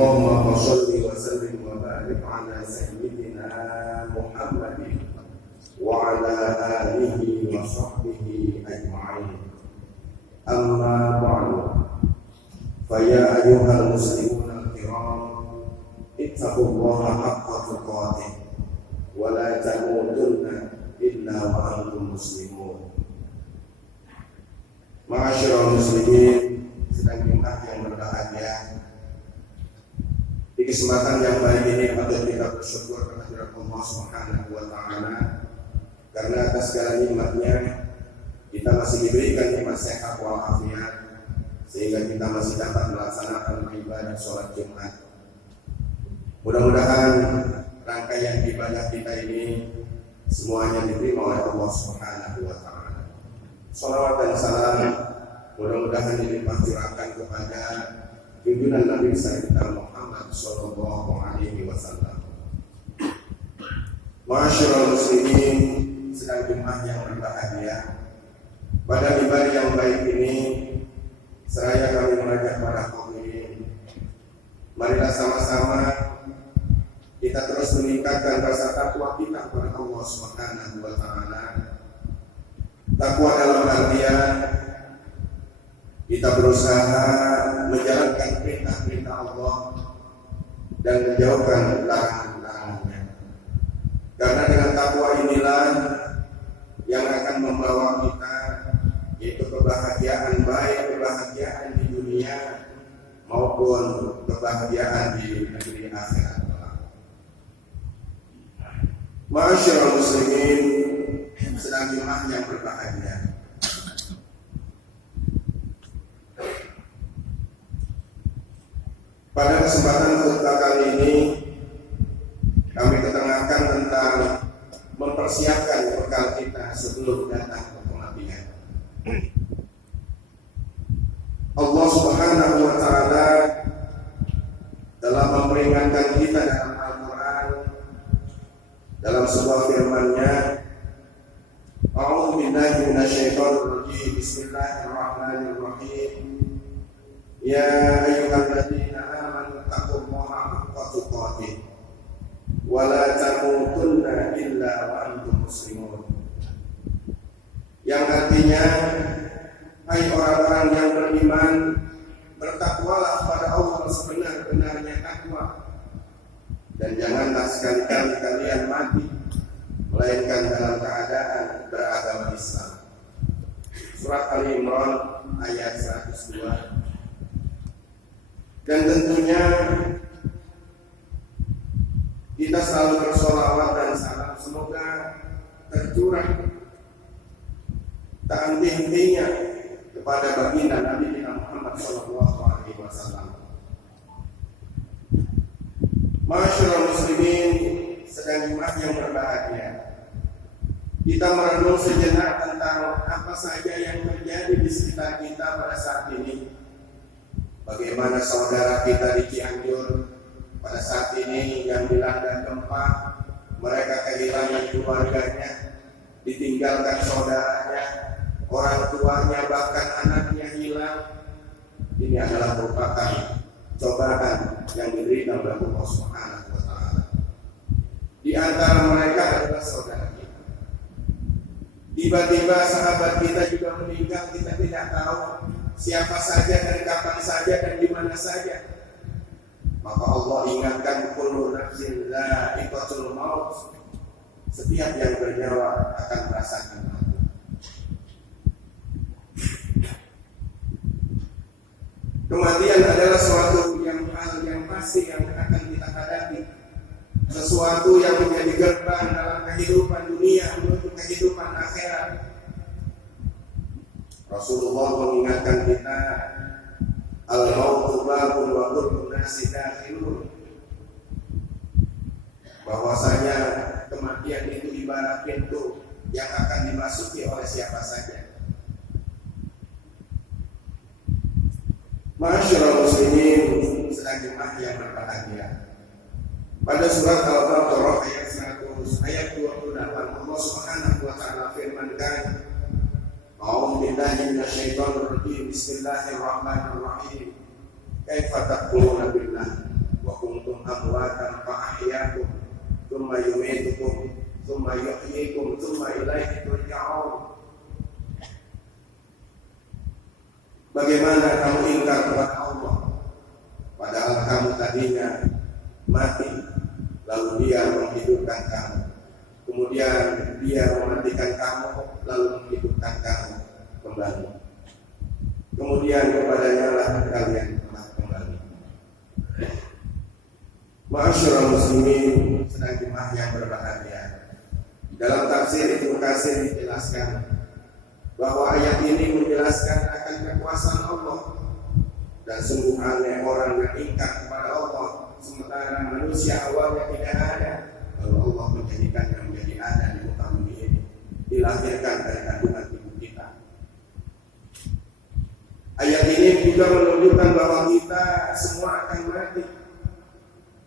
Allahumma shalli wa sallim wa barik ala sayyidina Muhammadin wa ala alihi wa sahbihi ajma'in. Amma ba'du. Fa ya ayyuhal muslimuna al-kiram, ittaqullaha haqqa tuqatih wa la tamutunna illa wa antum muslimun. Ma'asyiral muslimin, sedang jemaah yang berbahagia. Di kesempatan yang baik ini patut kita bersyukur kepada Allah Subhanahu wa taala karena atas segala nikmatnya kita masih diberikan nikmat sehat walafiat sehingga kita masih dapat melaksanakan ibadah sholat Jumat. Mudah-mudahan rangkaian ibadah kita ini semuanya diterima oleh Allah Subhanahu wa taala. Shalawat dan salam mudah-mudahan dilimpah curahkan kepada junjungan Nabi kita Muhammad sallallahu alaihi wasallam. Ma'asyiral muslimin, sedang jemaah yang berbahagia. Pada ibadah yang baik ini seraya kami mengajak para hadirin, marilah sama-sama kita terus meningkatkan rasa takwa kita kepada Allah Subhanahu wa taala. Takwa dalam artian kita berusaha menjalankan perintah-perintah Allah dan menjauhkan larangan-larangannya. Karena dengan takwa inilah yang akan membawa kita yaitu kebahagiaan baik, kebahagiaan di dunia maupun kebahagiaan di negeri akhirat. Ma'asyiral muslimin, sedang jemaah yang berbahagia. Pada kesempatan khutbah kali ini kami ketengahkan tentang mempersiapkan bekal kita sebelum datang ke kematian. Allah Subhanahu wa taala telah memperingatkan kita dalam Al-Quran dalam sebuah firman-Nya, A'udzu billahi minasyaitonir rajim. Bismillahirrahmanirrahim. Ya ayyuhalladzina amanu taqullaha haqqa tuqatih wa la tamutunna illa wa antum muslimun. Yang artinya, hai orang-orang yang beriman, bertakwalah kepada Allah sebenar-benarnya takwa, dan janganlah sekali-kali kalian mati melainkan dalam keadaan beragama Islam. Surat Ali Imran ayat 102. Dan tentunya kita selalu bersolawat dan salam semoga tercurah tak henti-hentinya kepada baginda Nabi kita Muhammad sallallahu alaihi wasallam. Ma'asyiral muslimin, sedang jemaah yang berbahagia. Kita merenung sejenak tentang apa saja yang terjadi di sekitar kita pada saat ini. Bagaimana saudara kita di Cianjur pada saat ini yang dilanda gempa, mereka kehilangan keluarganya, ditinggalkan saudaranya, orang tuanya, bahkan anaknya hilang. Ini adalah merupakan cobaan yang diberikan oleh Allah Subhanahu wa taala. Di antara mereka adalah saudara kita. Tiba-tiba sahabat kita juga meninggal, kita tidak tahu siapa saja dan kapan saja dan di mana saja. Maka Allah ingatkan, kullu nafsin dha'iqatul maut. Setiap yang bernyawa akan merasakan mati. Kematian adalah suatu hal yang pasti yang akan kita hadapi. Sesuatu yang menjadi gerbang dalam kehidupan dunia menuju kehidupan akhirat. Rasulullah mengingatkan kita, al-mautu babun wa kullu nasi dakhilun. Bahwasanya kematian itu ibarat pintu yang akan dimasuki oleh siapa saja. Ma'asyiral muslimin, sedang jemaah yang berbahagia. Pada surat Al-Baqarah ayat 28 Allah Subhanahu wa taala firmankan, A'udzu billahi minasyaitonir rajim. Bismillahirrahmanirrahim. Kaifa takfuruna billah Bagaimana kamu ingkar kepada Allah, padahal kamu tadinya mati, lalu Dia menghidupkan kamu. Kemudian Dia mematikan kamu, lalu menghidupkan kamu kembali. Kemudian kepadanya lah kalian telah kembali. Ma'asyiral muslimin, sedang jemaah yang berbahagia. Dalam tafsir Ibnu Katsir dijelaskan bahwa ayat ini menjelaskan akan kekuasaan Allah, dan sungguh aneh orang yang ingkar kepada Allah sementara manusia awalnya tidak ada, lalu Allah menjadikannya menjadi ada di muka bumi ini, dilahirkan dari kandungan ibu kita. Ayat ini juga menunjukkan bahwa kita semua akan mati,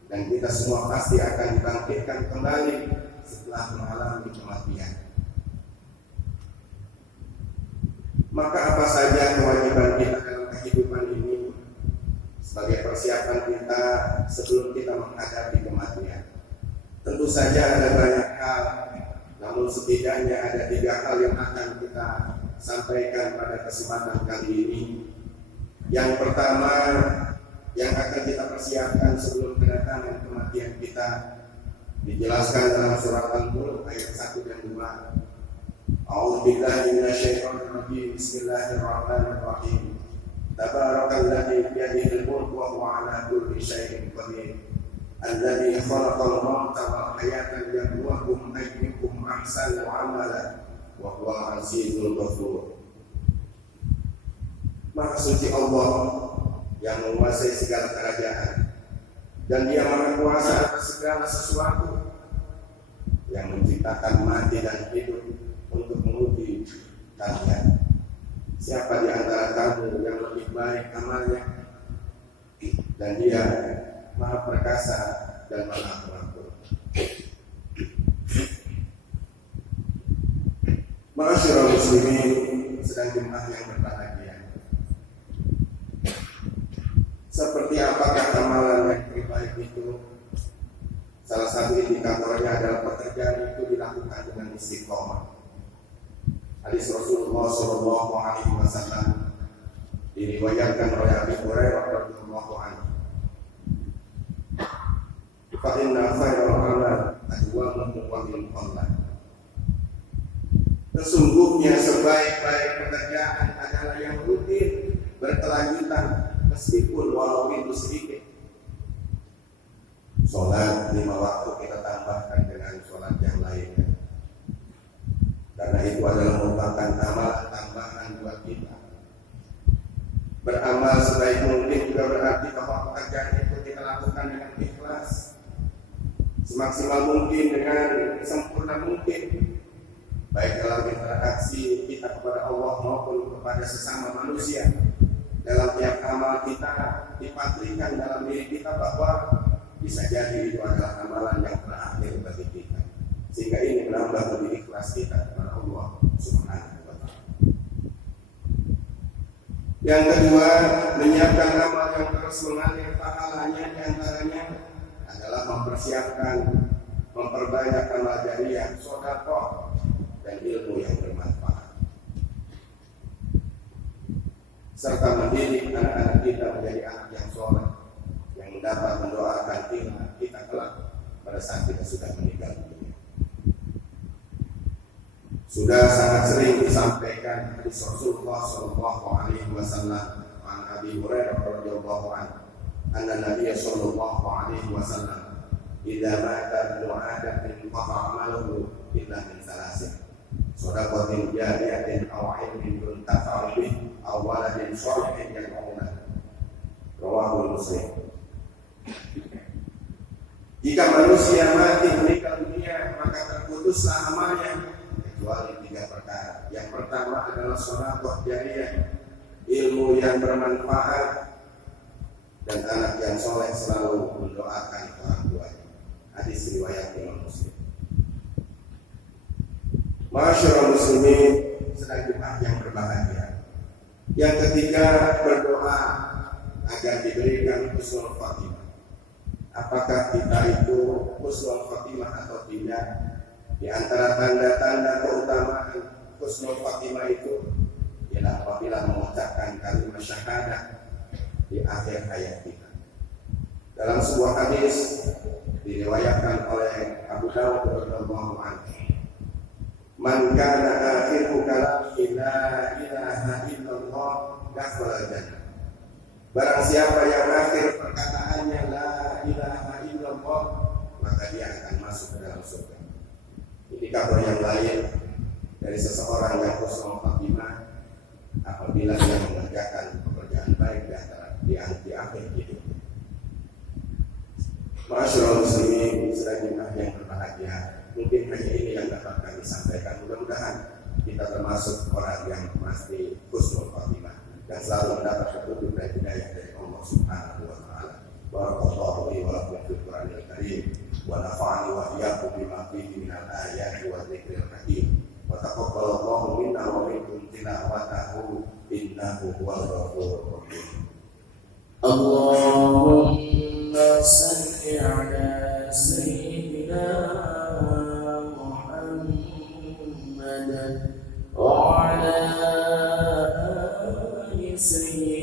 dan kita semua pasti akan dibangkitkan kembali setelah mengalami kematian. Maka apa saja kewajiban kita dalam kehidupan ini sebagai persiapan kita sebelum kita menghadapi kematian? Tentu saja ada banyak hal, namun setidaknya ada 3 hal yang akan kita sampaikan pada kesempatan kali ini. Yang pertama yang akan kita persiapkan sebelum kedatangan kematian kita dijelaskan dalam surat Al-Mulk ayat 1 dan 2. A'udzubillahi minasyaitonir rajim. Bismillahirrahmanirrahim. Tabarakalladzi biyadihil mulku wa huwa 'ala kulli syai'in qadir. Alladzi khalaqal mauta wal hayata liyabluwakum ayyukum ahsanu 'amala wa huwa 'azizul ghafur. Maha suci Allah yang menguasai segala kerajaan, dan Dia maha kuasa atas segala sesuatu, yang menciptakan mati dan hidup untuk menguji kalian. Siapa di antara kamu yang lebih baik amalnya? Dan Dia maha perkasa dan maha pengampun. Ma'asyiral muslimin, sedang jemaah yang berbahagia, seperti apakah amalan yang terbaik itu? Salah satu indikatornya adalah pekerjaan itu dilakukan dengan istiqomah. Hadis Rasulullah SAW diriwayatkan oleh Abu Hurairah radhiyallahu anhu. Fa inna khairal amal adwamuhu wa qalla. Sesungguhnya sebaik-baik pekerjaan adalah yang rutin, berkelanjutan, meskipun walau itu sedikit. Sholat 5 waktu kita tambahkan dengan sholat yang lainnya, karena itu adalah merupakan amalan tambahan buat kita. Beramal sebaik mungkin juga berarti bahwa pekerjaan itu kita lakukan dengan ikhlas, semaksimal mungkin, dengan sempurna mungkin, baik dalam interaksi kita kepada Allah maupun kepada sesama manusia. Dalam tiap amal kita dipatrikan dalam diri kita bahwa bisa jadi itu adalah amalan yang terakhir bagi kita, sehingga ini menambah lebih ikhlas kita kepada Allah Subhanahu wa ta'ala. Yang kedua, menyiapkan amal yang terus mengalir pahalanya, diantaranya adalah mempersiapkan, memperbanyak amal jariyah, sedekah, dan ilmu yang bermanfaat, serta mendidik anak-anak kita menjadi anak yang soleh, yang dapat mendoakan kita kelak pada saat kita sudah meninggal dunia. Sudah sangat sering disampaikan hadis Rasulullah SAW an Abi Hurairah radhiyallahu anhu, anna Nabiy sallallahu alaihi wasallam idza mata ibnu Adam inqata 'amaluhu illa min salasin: shadaqatin jariyatin aw 'ilmin yuntafa'u bihi aw waladin shalihin yad'u lahu. Rawahu Muslim. Jika manusia mati meninggal dunia, maka terputuslah amalnya kecuali 3 perkara. Yang pertama adalah shadaqah jariyah, ilmu yang bermanfaat, dan anak yang soleh selalu mendoakan orang tuanya. Hadis riwayat Imam Muslim. Ma'asyiral muslimin, sedang jemaah yang berbahagia. Yang ketiga, berdoa agar diberikan husnul khatimah. Apakah kita itu husnul khatimah atau tidak? Di antara tanda-tanda keutamaan husnul khatimah itu, adalah apabila mengucapkan kalimat syahadat di akhir hayat kita. Dalam sebuah hadis diriwayatkan oleh Abu Dawud radhiyallahu anhu, "Man kana akhiru kalamihi la ilaha illallah dakhala jannah." Barang siapa yang akhir perkataannya la ilaha illallah, maka dia akan masuk ke dalam surga. Ini kabar yang lain dari seseorang yang husnul khatimah apabila dia mengerjakan pekerjaan baik di akhir hidup. Masyaallah muslimin sedang yang berbahagia, mungkin hanya ini yang dapat kami sampaikan. Mudah-mudahan kita termasuk orang yang pasti husnul khatimah dan selalu mendapat petunjuk dan hidayah dari Allah Subhanahu wa taala. Barakallahu li wa lakum fil Qur'anil Karim wa nafa'ani wa iyyakum bima fihi minal ayati wa dzikril hakim. Wa taqabbalallahu minna wa minkum tilawatahu innahu huwal ghafurur rahim. Allahumma salli ala sayyidina Muhammad wa ala ali sayyidina